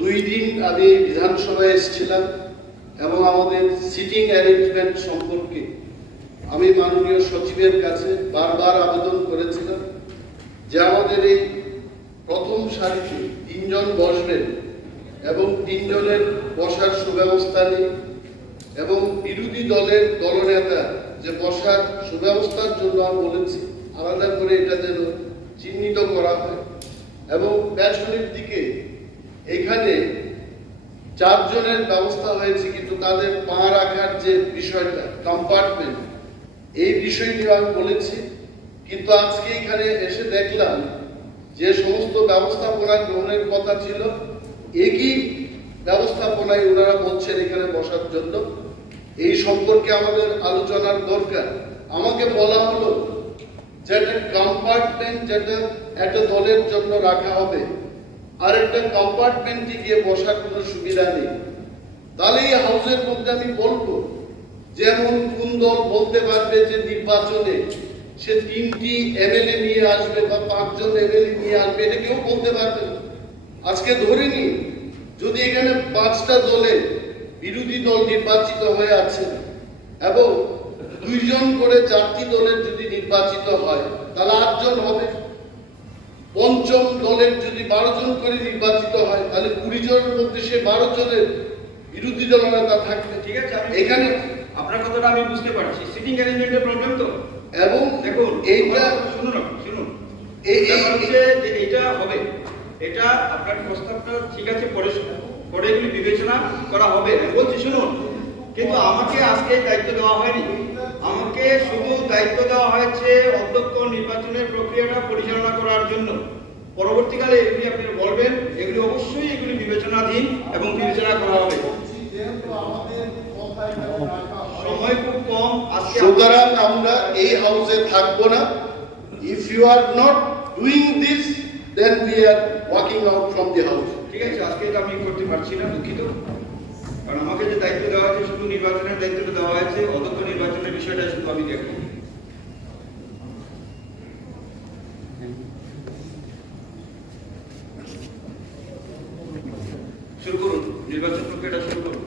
দুই দিন আমি বিধানসভায় এসেছিলাম এবং আমাদের সিটিং অ্যারেঞ্জমেন্ট সম্পর্কে আমি মাননীয় সচিবের কাছে বারবার আবেদন করেছিলাম যে আমাদের এই প্রথম সারিতে 3 জন বসবেন এবং 3 জনের বসার সুব্যবস্থা নেই এবং বিরোধী দলের দলনেতা যে বসার সুব্যবস্থার জন্য আমি বলেছি আলাদা করে এটা যেন চিহ্নিত করা হয় এবং পেছনের দিকে এখানে 4 জনের ব্যবস্থা হয়েছে কিন্তু তাদের পা রাখার যে বিষয়টা কম্পার্টমেন্ট এই বিষয়টি আমি বলেছি কিন্তু আজকে এখানে এসে দেখলাম যে সমস্ত ব্যবস্থাপনা গ্রহণের কথা ছিল একই ব্যবস্থাপনায় ওনারা বলছেন এখানে বসার জন্য এই সম্পর্কে আমাদের আলোচনার দরকার। আমাকে বলা হলো যে একটা কম্পার্টমেন্ট যেটা একটা দলের জন্য রাখা হবে আর একটা কম্পার্টমেন্টে গিয়ে বসার কোনো সুবিধা নেই। তাহলে এই হাউসের মধ্যে আমি বলবো যেমন কোন দল বলতে পারবে যে নির্বাচনে সে 3টি MLA নিয়ে আসবে বা 5 জন MLA নিয়ে আসবে, এটা কেউ বলতে পারবে না। আজকে ধরে নি যদি এখানে 5টা দলে বিরোধী দল নির্বাচিত হয়ে আছে এবং 2 জন করে 4টি দলের যদি নির্বাচিত হয় তাহলে 8 জন হবে। পঞ্চম দলের যদি 12 জন করে নির্বাচিত হয় তাহলে 20 জনের মধ্যে সে 12 জনের বিরোধী দলনেতা থাকবে। ঠিক আছে, এখানে আপনার কথাটা আমি বুঝতে পারছি, সিটিং অ্যারেঞ্জমেন্টের প্রবলেম তো। এবং দেখুন এইটা শুনুন এটা হবে, এটা আপনার প্রস্তাবটা ঠিক আছে, পরে এগুলি বিবেচনা করা হবে। আমি বলছি শুনুন, কিন্তু আমাকে আজকে দায়িত্ব দেওয়া হয়নি। আমাকে শুধু দায়িত্ব দেওয়া হয়েছে অধ্যক্ষ নির্বাচনের প্রক্রিয়াটা পরিচালনা করার জন্য। পরবর্তীকালে এগুলি আপনি বলবেন, এগুলি অবশ্যই এগুলি বিবেচনাধীন এবং বিবেচনা করা হবে। সময় খুব কম আজকে, সুতরাং আমরা এই হাউসে থাকবো না। If you are not doing this then we are walking out from the house. ঠিক আছে, আজকে এটা আমি করতে পারছি না, দুঃখিত। কারণ আমাকে যে দায়িত্ব দেওয়া হয়েছে শুধু নির্বাচনের দায়িত্বটা দেওয়া হয়েছে, অধ্যক্ষ নির্বাচনের বিষয়টা শুধু আমি দেখব। শুরু করুন, নির্বাচন প্রক্রিয়াটা শুরু করুন।